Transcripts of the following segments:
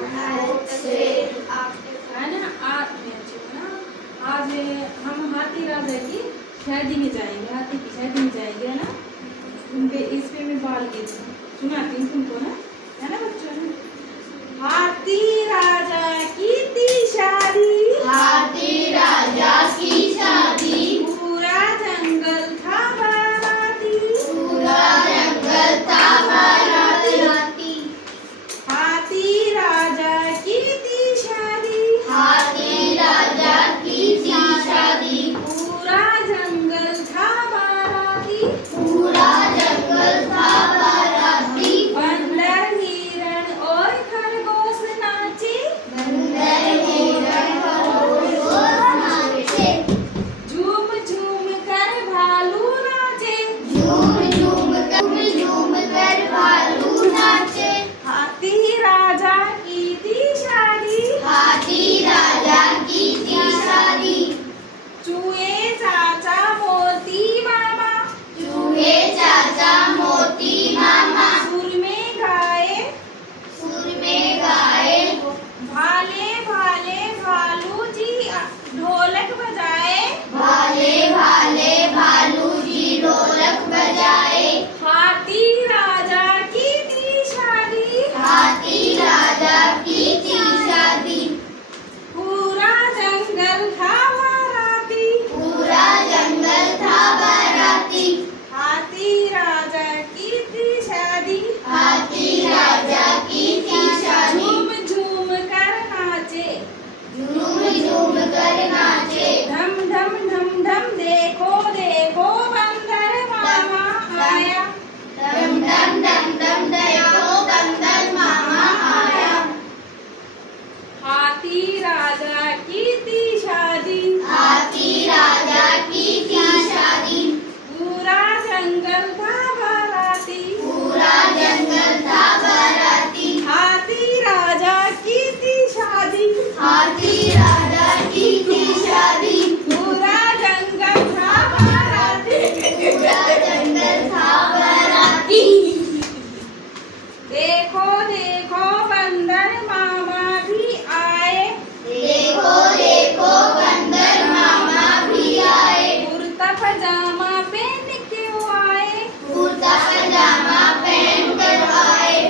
है ना। आज हम हाथी राजा की शादी में जाएंगे, हाथी की शादी में जाएंगे, है ना। उनके इस पे में बाल गीत सुनाती हूँ तुमको ना, है ना बच्चों। हाथी राजा की थी शादी, हाथी राजा की शादी, पूरा जंगल था बाराती, पूरा जंगल था बाराती। हाथी राजा की थी शादी, हाथी राजा की थी शादी, पूरा जंगल था बाराती, पूरा जंगल था बाराती। बंदर हिरण और खरगोश नाचे, बंदर हिरण खरगोश नाचे, झूम झूम कर भालू नाचे, झूम झूम कर भालू नाचे। हाथी राजा की थी शादी, हाथी राजा की थी शादी, चूहे चाचा मोती मामा, चूहे चाचा मोती मामा, सुर में गाए सुर में गाए, भाले भाले भालू जी ढोलक बजाए, भाले भाले भालू जी ढोलक बजाए। हाथी राजा की थी शादी, हाथी राजा की थी शादी, पूरा जंगल था बाराती, पूरा जंगल था बाराती। हाथी राजा की थी शादी, हाथी राजा की थी शादी, झूम झूम कर नाचे, झूम कर नाचे। धम धम धम धम देखो देखो बंदर मामा आया, डम डम डम डम देखो बंदर मामा आया। हाथी राजा की थी शादी, हाथी राजा की थी शादी, पूरा जंगल था बाराती, पूरा जंगल था बाराती। हाथी राजा की थी शादी, हाथी राजा की थी शादी, पूरा जंगल था बाराती, पूरा जंगल था बाराती। देखो देखो बंदर मामा भी आए, देखो देखो बंदर मामा भी आए, कुर्ता पजामा पहन के वो आए, कुर्ता पजामा पहन कर आए।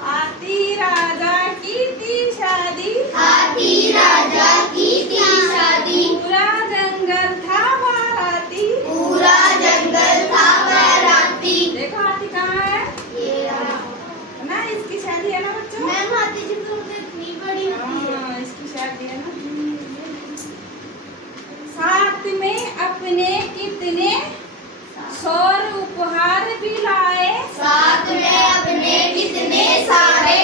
हाथी राजा की थी शादी, हाथी राजा की थी शादी, पूरा जंगल था बाराती, पूरा जंगल था बाराती। देखो हाथी कहाँ है ये रहा। ना, इसकी शादी है ना बच्चों। मैम हाथी जी तो इतनी बड़ी होती है। हाँ, इसकी शादी है ना। साथ में अपने कितने सौर उपहार भी लाए, साथ में अपने कितने सारे